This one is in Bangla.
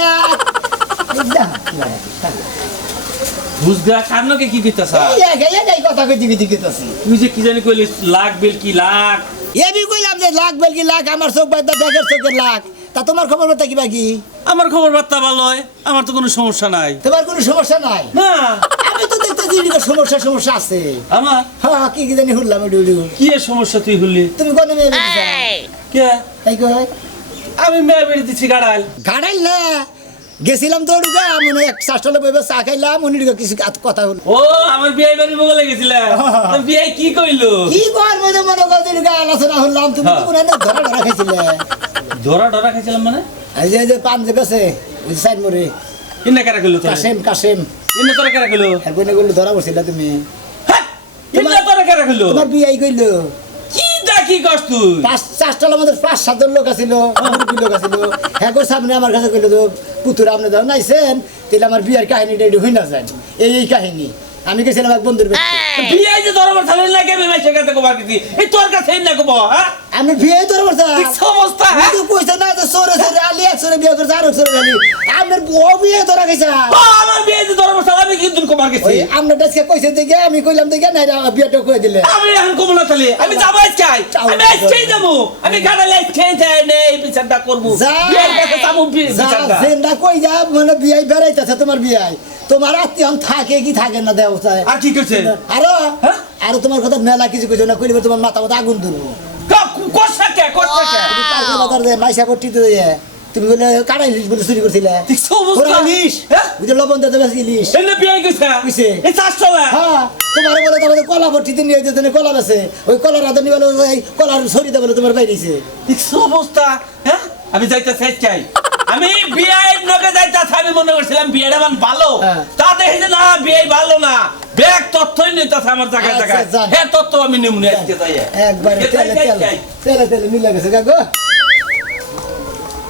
লাখ বুঝগা কান্নকে কি কইতাছ এই কথা কই দিবি দিকেতাছি তুই যে কি জানি কইলি লাখ বেল কি লাখ এবি কইলাম যে লাখ বেল কি লাখ আমার চোখ বাইদা ব্যাগের চোখের লাখ তা তোমার খবর বলতে কি বাকি আমার খবর বার্তা ভালো হয় আমার তো কোনো সমস্যা নাই তোমার কোনো সমস্যা নাই না আমি তো দেখতেছি এদিকে সমস্যা আছে আমার হ্যাঁ কি কি জানি শুনলাম কি এর সমস্যা তুই হলি তুমি কোন মেয়ে বেরিয়েছ কে তাই কয় আমি মেয়ে বেরিয়ে দিচ্ছি গাড়াল গাড়াইল না গেছিলাম তো ওদিকে মনে এক শাসলে বইবে চা খাইলাম উনি কিছু কথা হলো ও আমার বিয়ে বাড়ি বলে গেছিলাম বিয়ে কি কইলো কি করবো যে মনে করছি আলোচনা হলাম তুমি তো কোনো ধরা ধরা খাইছিলে ধরা খাইছিলাম মানে এই যে পান যে গেছে সাইড মোড়ে কিনা কারা কইলো তোর কাশেম ইন্না তোরা কারা কইলো আর বইনে গুলো ধরা পড়ছিল তুমি ইন্না তোরা কারা কইলো তোমার বিয়ে কইলো কি দেখি কস তুই চারটার মধ্যে 5-7 জন লোক আছিল লোক আছিল হ্যাঁ গো সামনে আমার কাছে কইলো তো পুতুরা আপনি ধর নাইছেন তাহলে আমার বিয়ের কাহিনীটা একটু হই না যায় এই কাহিনী আমি গেছিলাম এক বন্ধুর বিয়ে যে দরবার থালে লাগে আমি মাইছে কাতে কবার কি এই তোর কাছে না কব হ্যাঁ আমি বিয়ে দরবার থা কি সমস্যা হ্যাঁ তুই কইছ না যে সরে আলি এক সরে বিয়ে করছ আর সরে আলি আমার বউ বিয়ে ধরা গেছে আমার বিয়ে যে দরবার থালে আমি কিন্তু কবার গেছি আমরা দেশকে কইছে দেখে আমি কইলাম দেখে না বিয়েটা কই দিলে আমি এখন কম না থালে আমি যাব আজকাই আমি আজকাই যাব আমি গাড়ালে আজকাই যাই নেই বিচারটা করব বিয়ের কাছে যাবো বিচারটা জেন্ডা কই যা মানে বিয়ে বেড়াইতাছে তোমার বিয়ে তোমার আত্মীয় থাকে কি থাকে না দেও চাই আর কি কইছে আর তোমার কথা মেলা কিছু কইছো না কইলে তোমার মাথা আগুন ধরবো কষ্ট কে বাজার যে মাইসা পট্টি তো তুমি বলে কাড়াই ইলিশ বলে চুরি করছিলে ইলিশ বুঝে লবণ দিতে বেশি ইলিশ এনে বিয়ে কইছে এই চাষলা হ্যাঁ তোমার বলে তোমাদের কলা পট্টিতে নিয়ে যেতে কলা বেছে ওই কলার রাধনি বলে কলার ছড়িতে বলে তোমার বাইরেছে অবস্থা হ্যাঁ আমি যাইতে চাই আমি বিয়ের নগে যাইতাছি আমি মনে করছিলাম বিয়েটা মান ভালো তা দেখি যে না বিয়ে ভালো না ব্যাগ তথ্যই নিতেছে আমার জায়গায় হ্যাঁ তথ্য আমি নিমুনি আজকে যাই একবারে তেলে মিলে গেছে গো